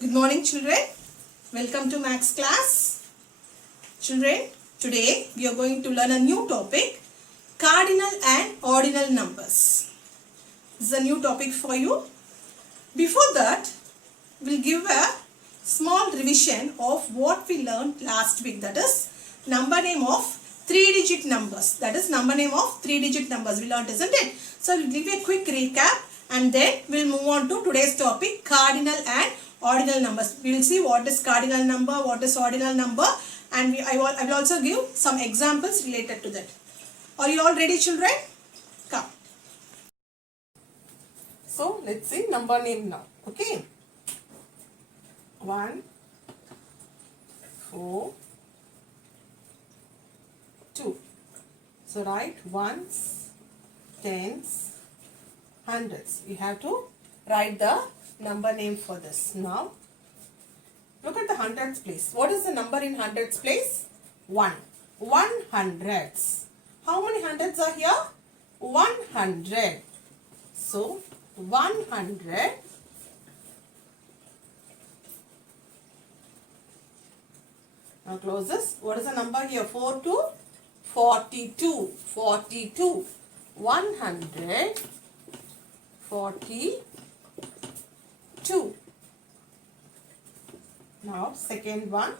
Good morning, children. Welcome to Max class. Children, today we are going to learn a new topic, cardinal and ordinal numbers. This is a new topic for you. Before that, we'll give a small revision of what we learned last week. That is number name of three-digit numbers. That is number name of three-digit numbers we learned, isn't it? So we'll give you a quick recap and then we'll move on to today's topic, cardinal and ordinal numbers. We will see what is cardinal number, what is ordinal number, and I will also give some examples related to that. Are you all ready, children? Come. So let's see number name now. Okay. 1, 4, 2. So write ones, tens, hundreds. You have to write the number name for this. Now look at the hundreds place. What is the number in hundreds place? 1. 1 hundreds. How many hundreds are here? 100. So 100. Now close this. What is the number here? 4 to 42. 42. 100. 42. Now second one.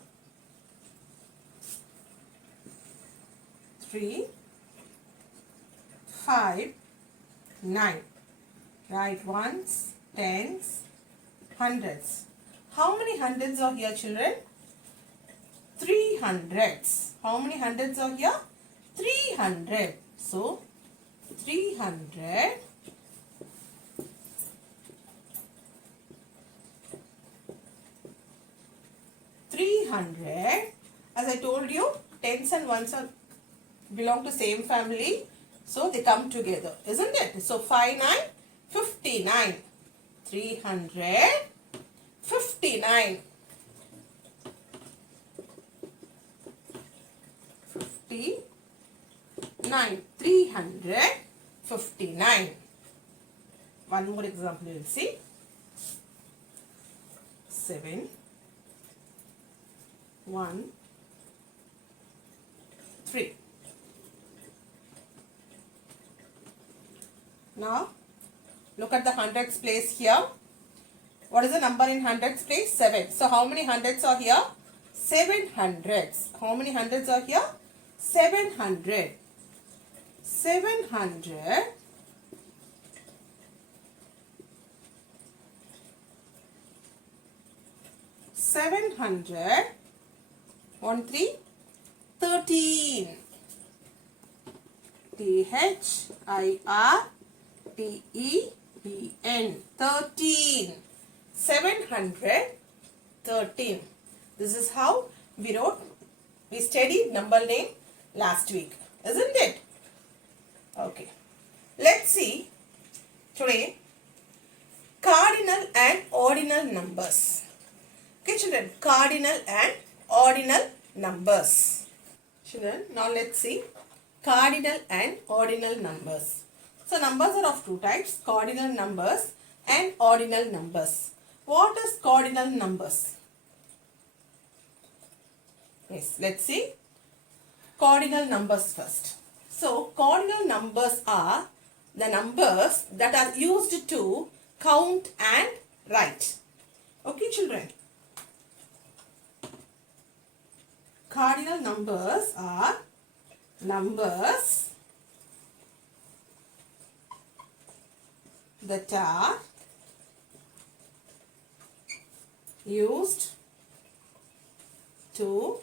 3, 5, 9. Write ones, tens, hundreds. How many hundreds are here, children? 3 hundreds. How many hundreds are here? 300. So 300. As I told you, tens and ones are belong to same family, so they come together, isn't it? So 5, 9, 59. 359. 59. 359. One more example you will see. 7, 1, 3. Now look at the hundreds place here. What is the number in hundreds place? 7. So how many hundreds are here? 7 hundreds. How many hundreds are here? 700. 700. 700. 1, 3. 13. THIRTEN. 13. 713. This is how we studied number name last week, isn't it? Okay. Let's see today cardinal and ordinal numbers. Okay, children, cardinal and ordinal numbers. Children, now let's see cardinal and ordinal numbers. So numbers are of two types, cardinal numbers and ordinal numbers. What is cardinal numbers? Yes, let's see cardinal numbers first. So cardinal numbers are the numbers that are used to count and write. Okay, children. Cardinal numbers are numbers that are used to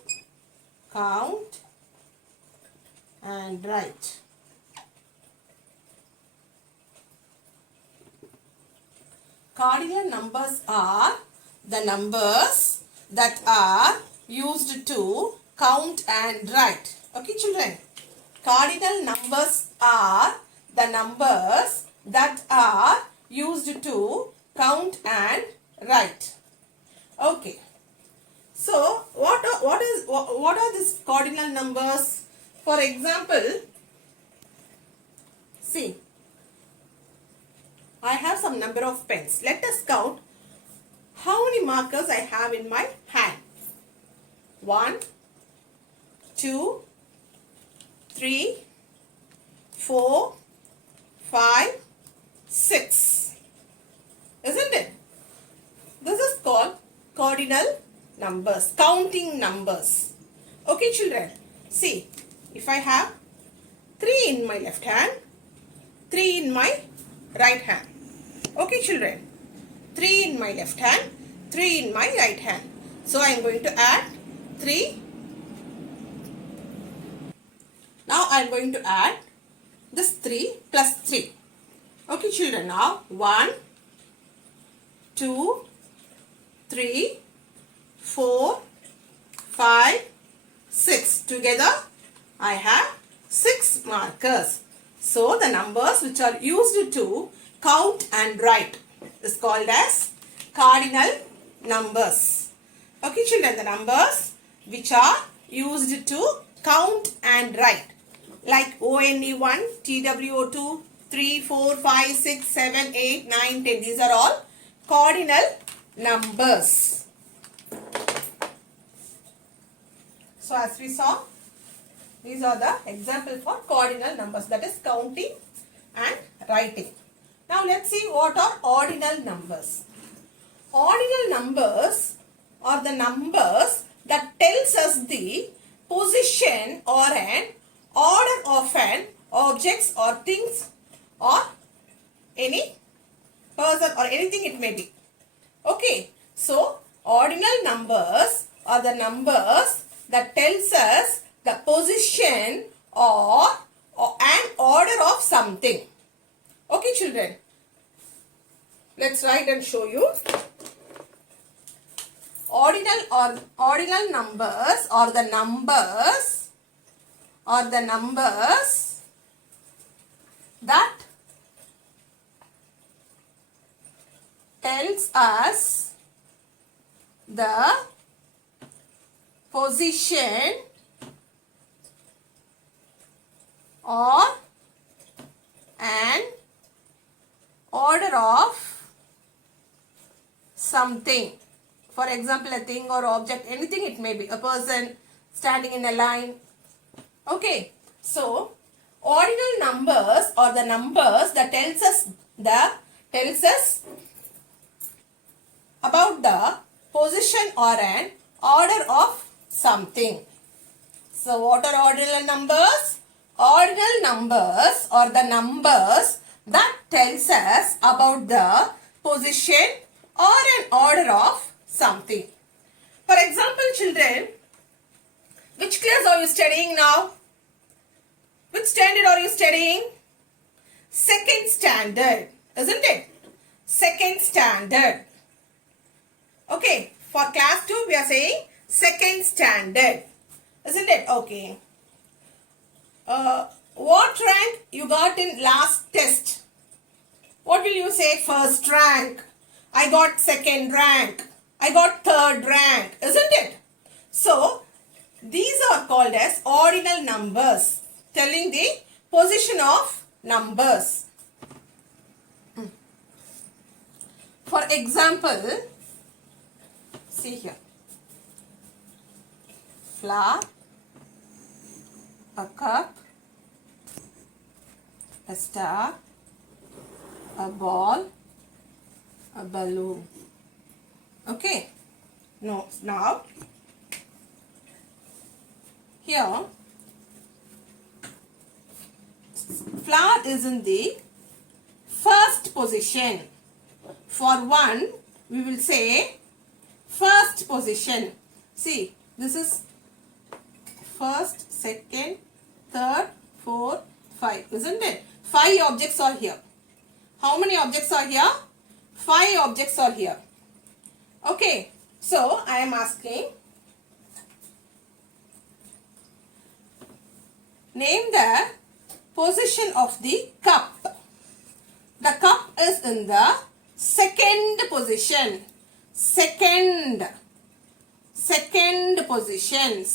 count and write. Cardinal numbers are the numbers that are used to count and write. Okay, children. Cardinal numbers are the numbers that are used to count and write. Okay. So, what are these cardinal numbers? For example, see, I have some number of pens. Let us count how many markers I have in my hand? 1, 2, 3, 4, 5, 6. Isn't it? This is called cardinal numbers, counting numbers. Okay, children. See, if I have 3 in my left hand, 3 in my right hand. Okay, children. 3 in my left hand, 3 in my right hand. So I am going to add 3. Now I am going to add this 3 plus 3. Okay, children. Now 1, 2, 3, 4, 5, 6. Together I have 6 markers. So the numbers which are used to count and write is called as cardinal numbers. Okay, children, the numbers which are used to count and write, like ONE1, TWO2, 3, 4, 5, 6, 7, 8, 9, 10. These are all cardinal numbers. So as we saw, these are the examples for cardinal numbers, that is counting and writing. Now let's see what are ordinal numbers. Ordinal numbers are the numbers that tells us the position or an order of an objects or things or any person or anything it may be. Okay, so ordinal numbers are the numbers that tells us the position or an order of something. Okay, children, let's write and show you. Ordinal numbers are the numbers that tells us the position or an order of something. For example, a thing or object, anything it may be, a person standing in a line. Okay, so ordinal numbers are the numbers that tells us about the position or an order of something. So what are ordinal numbers? Ordinal numbers are the numbers that tells us about the position or an order of something. For example, children, which class are you studying now? Which standard are you studying? Second standard, isn't it? Second standard. Okay, for class 2 we are saying second standard, isn't it? Okay. What rank you got in last test? What will you say? First rank. I got second rank. I got third rank, isn't it? So, these are called as ordinal numbers, telling the position of numbers. For example, see here. Flower, a cup, a star, a ball, a balloon. Okay. No, now here flower is in the first position. For 1 we will say first position. See, this is first, second, third, fourth, 5, isn't it? 5 objects are here. How many objects are here? 5 objects are here. Okay, so I am asking, name the position of the cup. The cup is in the second position. Second position.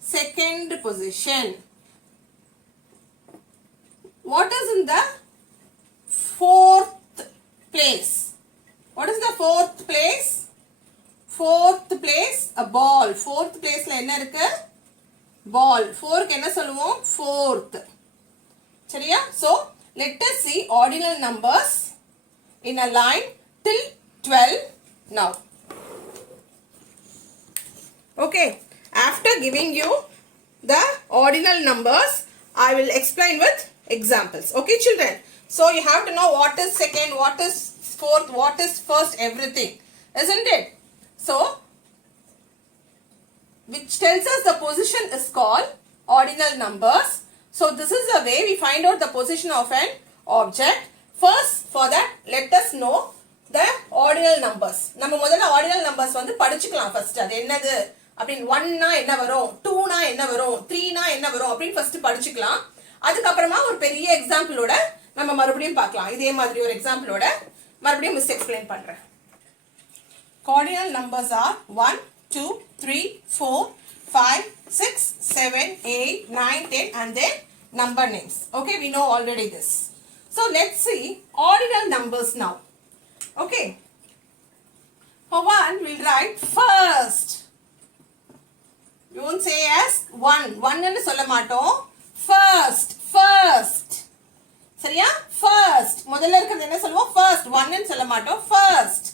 Second position. What is in the fourth place? What is the numbers-ல என்ன இருக்கு? Ball. 4க்கு என்ன சொல்லுவோம்? Fourth. சரியா? So, let us see ordinal numbers in a line till 12 now. Okay. After giving you the ordinal numbers, I will explain with examples. Okay, children? So, you have to know what is second, what is fourth, what is first, everything. Isn't it? So, which tells us the position is called ordinal numbers. So, this is the way we find out the position of an object. First, for that, let us know the ordinal numbers. நம்ம முதல்ல ordinal numbers வந்து படிச்சுக்கலாம் first. அது என்னது அப்படின்னு 1னா என்ன வரும், 2னா என்ன வரும், 3னா என்ன வரும் அப்படின்னு first படிச்சுக்கலாம். அதுக்கப்புறமா ஒரு பெரிய எக்ஸாம்பிளோட நம்ம மறுபடியும் பார்க்கலாம். இதே மாதிரி ஒரு எக்ஸாம்பிளோட மறுபடியும் மிஸ் எக்ஸ்பிளைன் பண்றேன். Ordinal numbers are 1, 2, 3, 4, 5, 6, 7, 8, 9, 10 and then number names. Okay, we know already this. So let's see ordinal numbers now. Okay. For 1, we'll write first. You won't say as 1. 1 ன்னு சொல்ல மாட்டோம். First. First. சரியா? First. முதல்ல இருக்கிறது என்ன சொல்லுவோம்? First. 1 ன்னு சொல்ல மாட்டோம். First.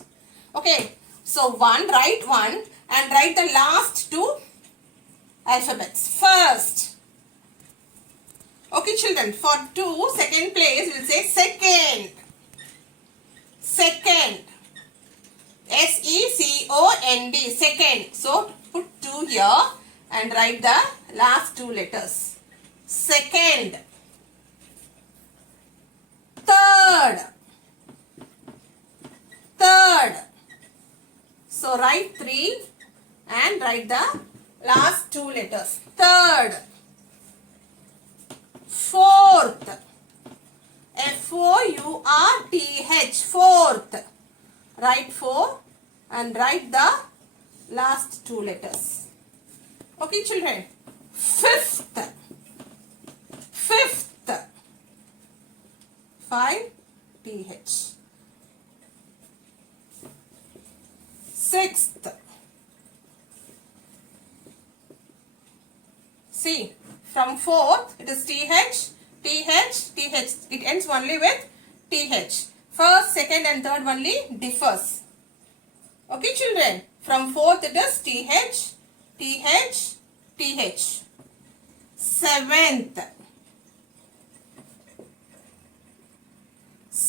Okay. So 1, write 1 and write the last two alphabets. First. Okay, children. For 2, second place, we'll say second. Second. S-E-C-O-N-D. Second. So, put 2 here and write the last 2 letters. Second. Third. Third. So, write 3 and write the last 2 letters. Third. Fourth. F-O-U-R-T-H. Fourth. Write 4 and write the last 2 letters. Okay, children. Fifth. Fifth. 5-T-H. Sixth. See, from fourth, it is TH, TH, TH. It ends only with TH. First, second and third only differs. Okay, children. From fourth, it is TH, TH, TH. Seventh.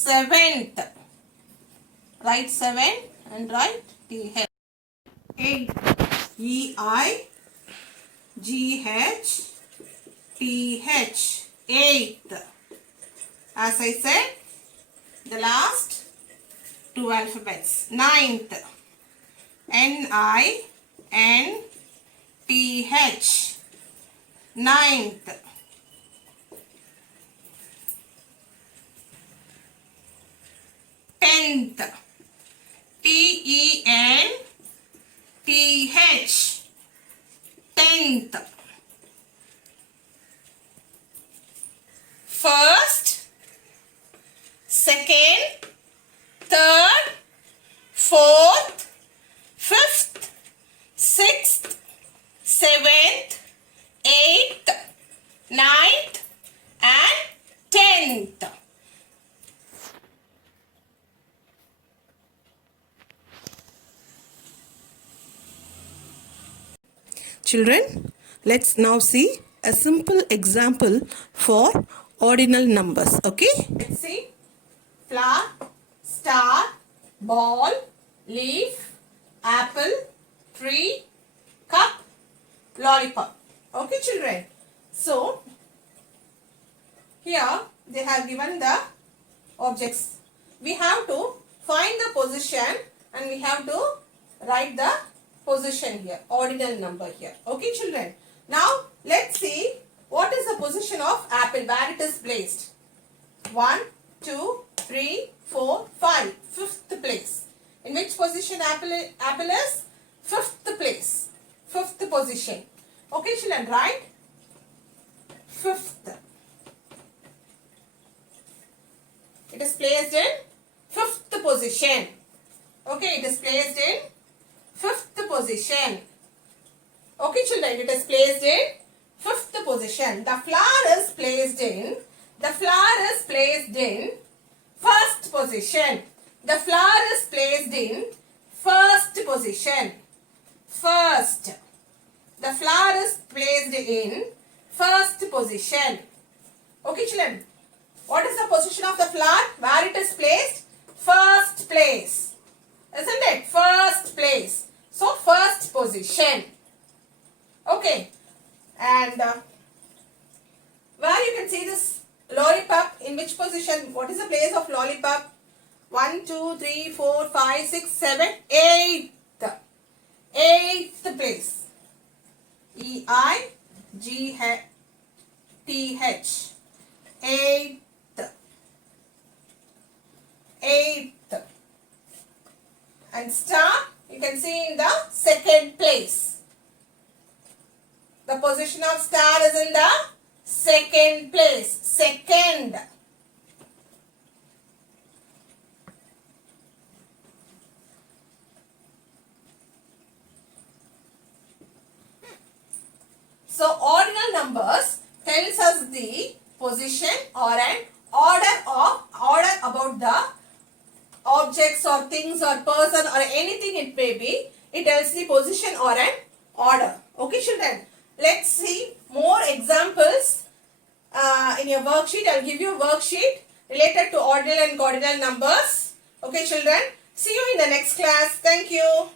Seventh. Write 7 and write TH. Eighth. E-I-G-H-T-H. Eighth. As I said, the last 2 alphabets. Ninth. N-I-N-T-H. Ninth. Tenth. T-E-N-T-H. Tenth. First, second, third, fourth, fifth, sixth, seventh, eighth, ninth, and 10th. Children, let's now see a simple example for ordinal numbers. Okay? Let's see. Flower, star, ball, leaf, apple, tree, cup, lollipop. Okay, children. So, here they have given the objects. We have to find the position and we have to write the position here, ordinal number here. Okay, children. Now, let's see what is the position of apple, where it is placed. 1, 2, 3, 4, 5. Fifth place. In which position apple is? Fifth place. Fifth position. Okay, children, right? Fifth. It is placed in fifth position. Okay, it is placed in fifth position. Okay, children, it is placed in fifth position. The flower is placed in first position. The flower is placed in first position. First. The flower is placed in first position. Okay, children. What is the position of the flower? Where it is placed? First place. Isn't it? First place. So, first position. Okay. And where you can see this lollipop, in which position? What is the place of lollipop? 1, 2, 3, 4, 5, 6, 7, 8th. 8th place. E-I-G-H. 8th. 8th. And star, you can see in the second place. The position of star is in the second place. Second. So, ordinal numbers tells us the position or an order about the objects or things or person or anything it may be. It tells the position or an order. Okay, children. Let's see more examples in your worksheet. I'll give you a worksheet related to ordinal and cardinal numbers. Okay, children. See you in the next class. Thank you.